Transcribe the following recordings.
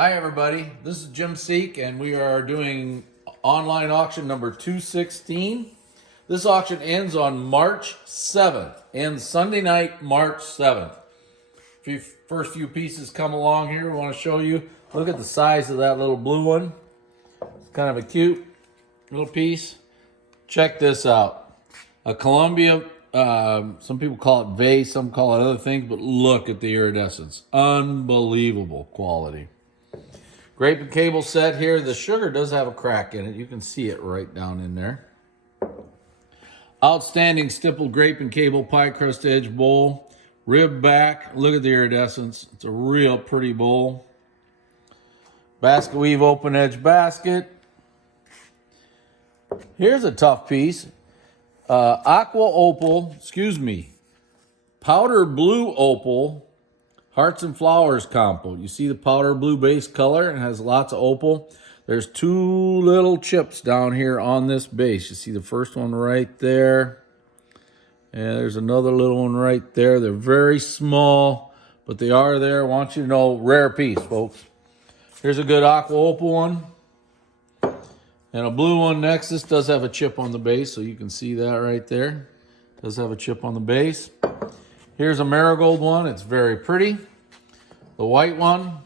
Hi everybody, this is Jim Seek and we are doing online auction number 216. This auction ends on March 7th, ends Sunday night, March 7th. First few pieces come along here, we want to show you. Look at the size of that little blue one. It's kind of a cute little piece. Check this out. A Columbia, some people call it vase, some call it other things, but look at the iridescence. Unbelievable quality. Grape and cable set here. The sugar does have a crack in it. You can see it right down in there. Outstanding stippled grape and cable pie crust edge bowl. Rib back. Look at the iridescence. It's a real pretty bowl. Basket weave open edge basket. Here's a tough piece. Aqua opal, powder blue opal. Hearts and Flowers compo. You see the powder blue base color and has lots of opal. There's two little chips down here on this base. You see the first one right there. And there's another little one right there. They're very small, but they are there. I want you to know, rare piece, folks. Here's a good aqua opal one. And a blue one next. This does have a chip on the base, so you can see that right there. Does have a chip on the base. Here's a marigold one. It's very pretty. The white one.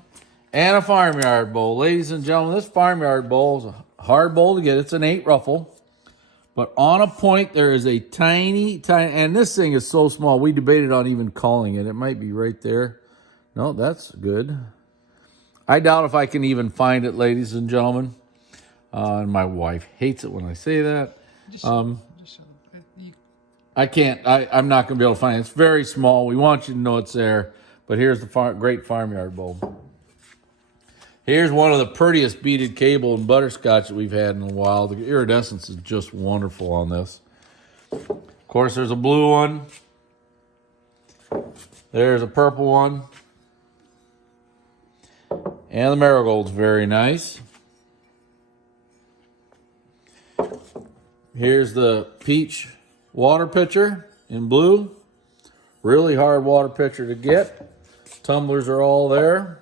And a farmyard bowl. Ladies and gentlemen, this farmyard bowl is a hard bowl to get. It's an 8 ruffle. But on a point, there is a tiny, and this thing is so small, we debated on even calling it. It might be right there. No, that's good. I doubt if I can even find it, ladies and gentlemen. And my wife hates it when I say that. I can't. I'm not going to be able to find it. It's very small. We want you to know it's there. But here's the great farmyard bowl. Here's one of the prettiest beaded cable and butterscotch that we've had in a while. The iridescence is just wonderful on this. Of course, there's a blue one. There's a purple one. And the marigold's very nice. Here's the peach water pitcher in blue. Really hard water pitcher to get. Tumblers are all there.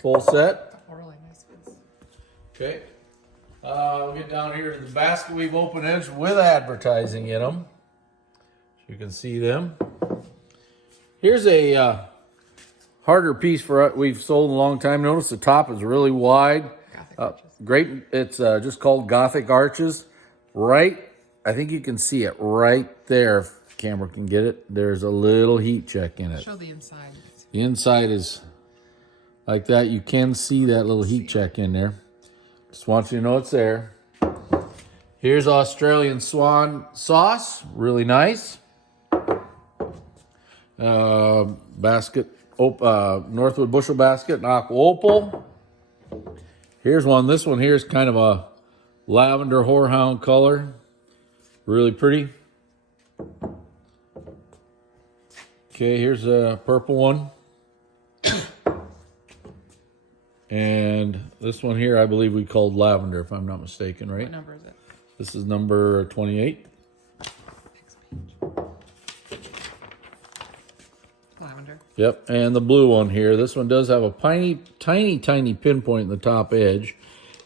Full set. Really nice ones. Okay. We'll get down here to the basket weave open edge with advertising in them. So you can see them. Here's a harder piece for us we've sold in a long time. Notice the top is really wide. Great. It's just called Gothic Arches. Right, I think you can see it right there. If the camera can get it. There's a little heat check in it. Show the inside. The inside is like that. You can see that little heat check in there. Just want you to know it's there. Here's Australian swan sauce. Really nice. Basket, Northwood bushel basket, and aqua opal. Here's one. This one here is kind of a lavender horehound color. Really pretty. Okay, here's a purple one. And this one here, I believe we called lavender, if I'm not mistaken, right? What number is it? This is number 28. Lavender. Yep, and the blue one here. This one does have a tiny pinpoint in the top edge.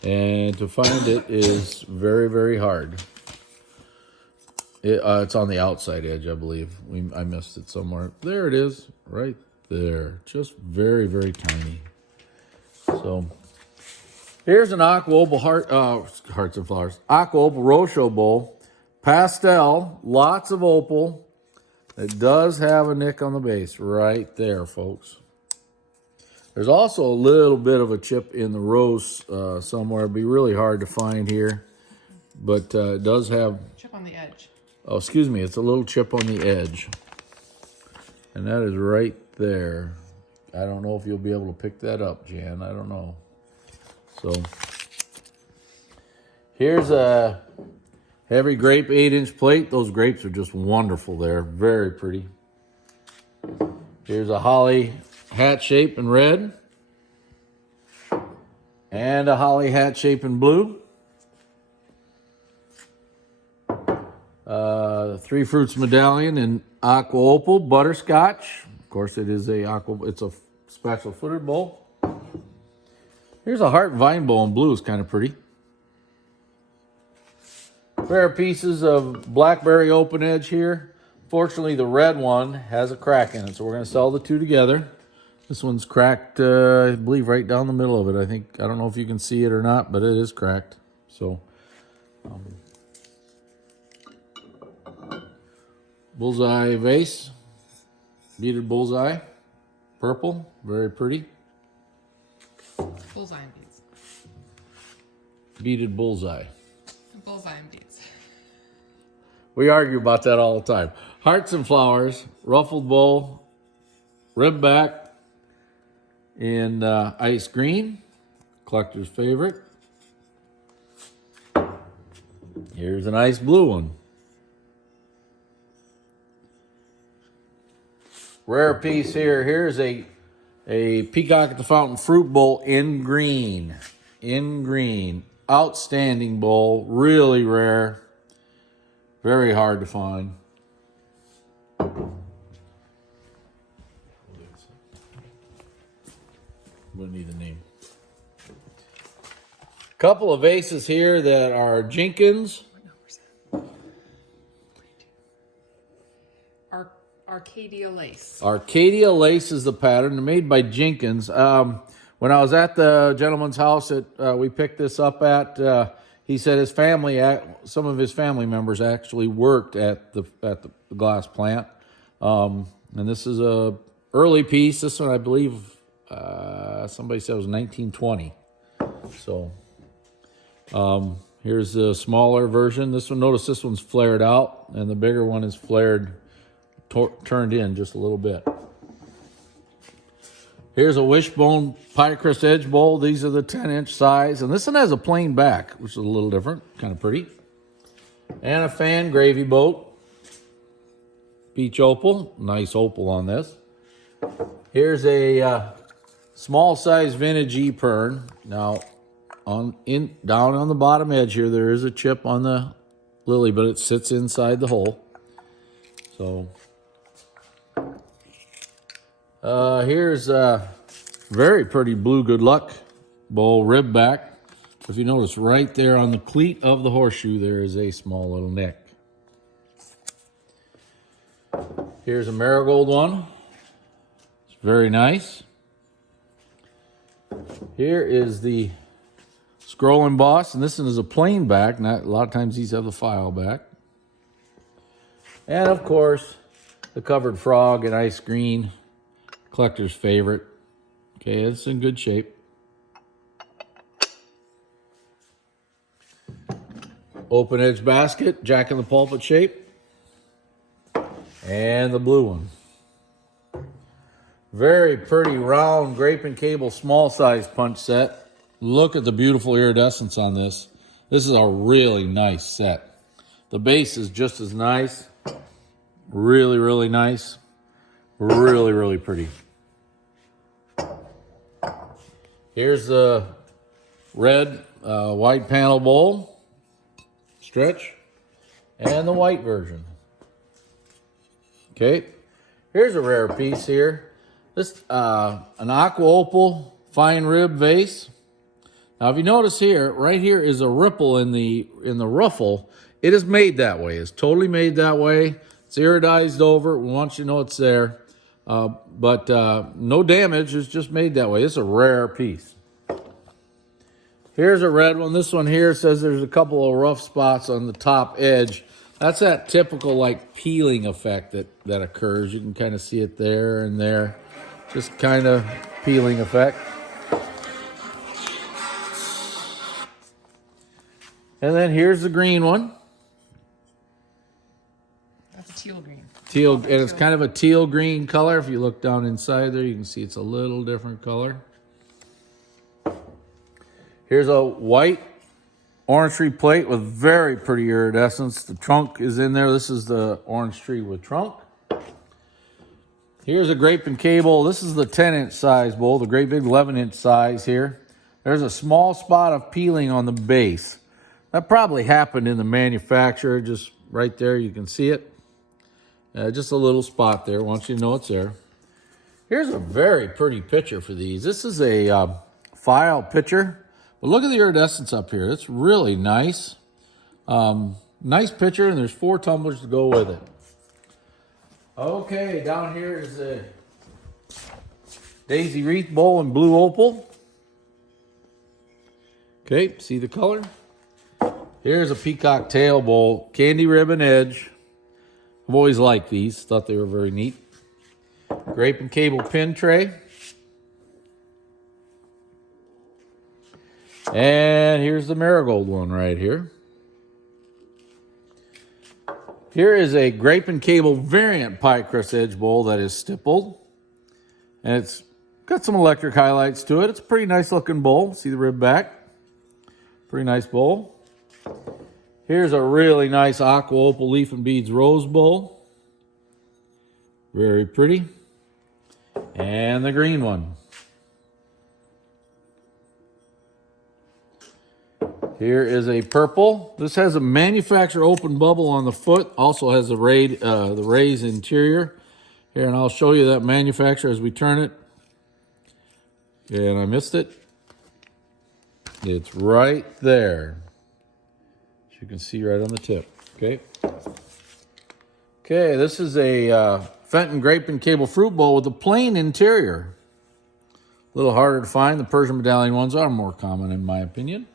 And to find it is very, very hard. It's on the outside edge, I believe. I missed it somewhere. There it is, right there. Just very, very tiny. So here's an aqua opal hearts and flowers. Aqua opal Rocho bowl, pastel, lots of opal. It does have a nick on the base right there, folks. There's also a little bit of a chip in the rose somewhere. It'd be really hard to find here, but it does have... Chip on the edge. Oh, excuse me. It's a little chip on the edge. And that is right there. I don't know if you'll be able to pick that up, Jan. I don't know. So, here's a heavy grape 8-inch plate. Those grapes are just wonderful there. Very pretty. Here's a holly hat shape in red. And a holly hat shape in blue. Three Fruits Medallion in aqua opal, butterscotch. Of course, it's a special footed bowl. Here's a heart vine bowl in blue. It's kind of pretty. Rare pieces of blackberry open edge here. Fortunately, the red one has a crack in it, so we're going to sell the two together. This one's cracked, I believe, right down the middle of it. I don't know if you can see it or not, but it is cracked. So, bullseye vase, beaded bullseye, purple, very pretty. Bullseye and beads. Beaded bullseye. Bullseye and beads. We argue about that all the time. Hearts and flowers, ruffled bowl, rib back in ice green, collector's favorite. Here's a nice blue one. Rare piece here. Here's a Peacock at the Fountain fruit bowl in green. In green. Outstanding bowl. Really rare. Very hard to find. We'll need a name. Couple of vases here that are Jenkins. What number is that? Arcadia lace. Arcadia lace is the pattern. They're made by Jenkins. When I was at the gentleman's house that we picked this up at, he said his family, some of his family members actually worked at the glass plant. And this is a early piece. This one, I believe, somebody said it was 1920. So here's the smaller version. This one, notice this one's flared out, and the bigger one is flared, turned in just a little bit. Here's a wishbone pie crust edge bowl. These are the 10-inch size. And this one has a plain back, which is a little different. Kind of pretty. And a fan gravy boat. Peach opal. Nice opal on this. Here's a small size vintage E-Pern. Now, down on the bottom edge here, there is a chip on the lily, but it sits inside the hole. So here's a very pretty blue good luck bowl rib back. If you notice right there on the cleat of the horseshoe, there is a small little nick. Here's a marigold one. It's very nice. Here is the scroll emboss, and this one is a plain back. Not a lot of times these have the file back. And of course, the covered frog in ice green, collector's favorite. Okay, it's in good shape. Open edge basket, Jack in the Pulpit shape. And the blue one. Very pretty round grape and cable small size punch set. Look at the beautiful iridescence on this. This is a really nice set. The base is just as nice. Really, really nice. Really, really pretty. Here's the red wide panel bowl, stretch, and the white version. Okay, here's a rare piece here. This an aqua opal fine rib vase. Now, if you notice here, right here is a ripple in the ruffle. It is made that way. It's totally made that way. It's iridized over. We want you to know it's there. But no damage. It's just made that way. It's a rare piece. Here's a red one. This one here says there's a couple of rough spots on the top edge. That's that typical like peeling effect that occurs. You can kind of see it there and there. Just kind of peeling effect. And then here's the green one. That's a teal green. Teal, and it's kind of a teal green color. If you look down inside there, you can see it's a little different color. Here's a white orange tree plate with very pretty iridescence. The trunk is in there. This is the orange tree with trunk. Here's a grape and cable. This is the 10-inch size bowl, the great big 11-inch size here. There's a small spot of peeling on the base. That probably happened in the manufacturer, just right there. You can see it. Just a little spot there. I want you to know it's there. Here's a very pretty picture for these. This is a file pitcher. But look at the iridescence up here. It's really nice. Nice pitcher, and there's 4 tumblers to go with it. Okay, down here is a daisy wreath bowl in blue opal. Okay, see the color? Here's a peacock tail bowl, candy ribbon edge. I've always liked these, thought they were very neat. Grape and cable pin tray. And here's the marigold one right here. Here is a grape and cable variant pie crust edge bowl that is stippled. And it's got some electric highlights to it. It's a pretty nice looking bowl. See the rib back? Pretty nice bowl. Here's a really nice aqua opal leaf and beads rose bowl. Very pretty. And the green one. Here is a purple. This has a manufacturer open bubble on the foot. Also has the raised interior. Here, and I'll show you that manufacturer as we turn it. And I missed it. It's right there. As you can see right on the tip. Okay. Okay, this is a Fenton grape and cable fruit bowl with a plain interior. A little harder to find. The Persian medallion ones are more common in my opinion.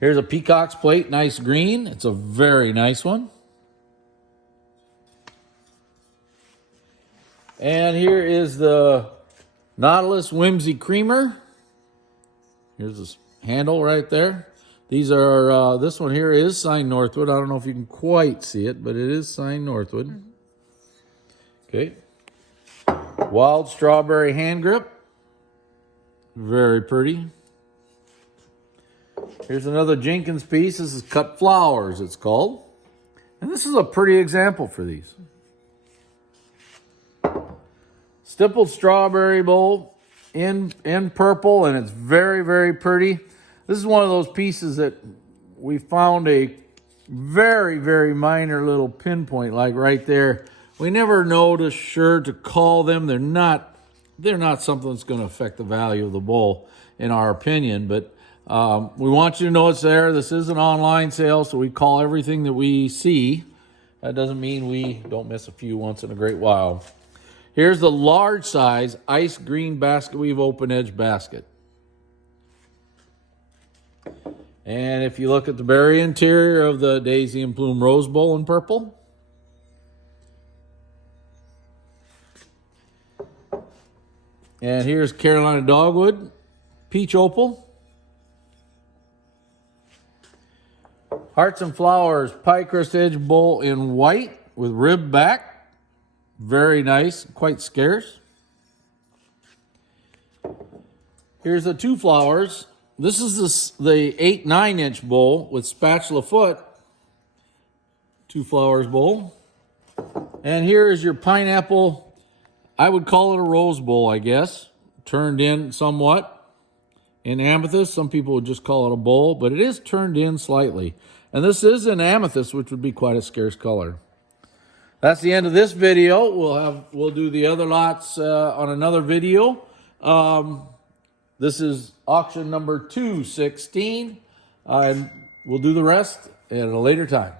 Here's a peacock's plate, nice green. It's a very nice one. And here is the Nautilus Whimsy Creamer. Here's this handle right there. These are, this one here is signed Northwood. I don't know if you can quite see it, but it is signed Northwood. Okay. Wild Strawberry Hand Grip. Very pretty. Here's another Jenkins piece. This is Cut Flowers, it's called. And this is a pretty example for these. Stippled strawberry bowl in purple, and it's very, very pretty. This is one of those pieces that we found a very, very minor little pinpoint, like right there. We never know to sure to call them. They're not something that's going to affect the value of the bowl, in our opinion, but we want you to know it's there. This is an online sale, so we call everything that we see. That doesn't mean we don't miss a few once in a great while. Here's the large size ice green basket weave open edge basket. And if you look at the very interior of the daisy and plume rose bowl in purple. And here's Carolina Dogwood peach opal. Hearts and Flowers pie crust edge bowl in white with rib back. Very nice, quite scarce. Here's the 2 flowers. This is the 8-9 inch bowl with spatula foot. 2 flowers bowl. And here is your pineapple, I would call it a rose bowl, I guess. Turned in somewhat in amethyst. Some people would just call it a bowl, but it is turned in slightly. And this is an amethyst, which would be quite a scarce color. That's the end of this video. We'll do the other lots on another video. This is auction number 216, and we'll do the rest at a later time.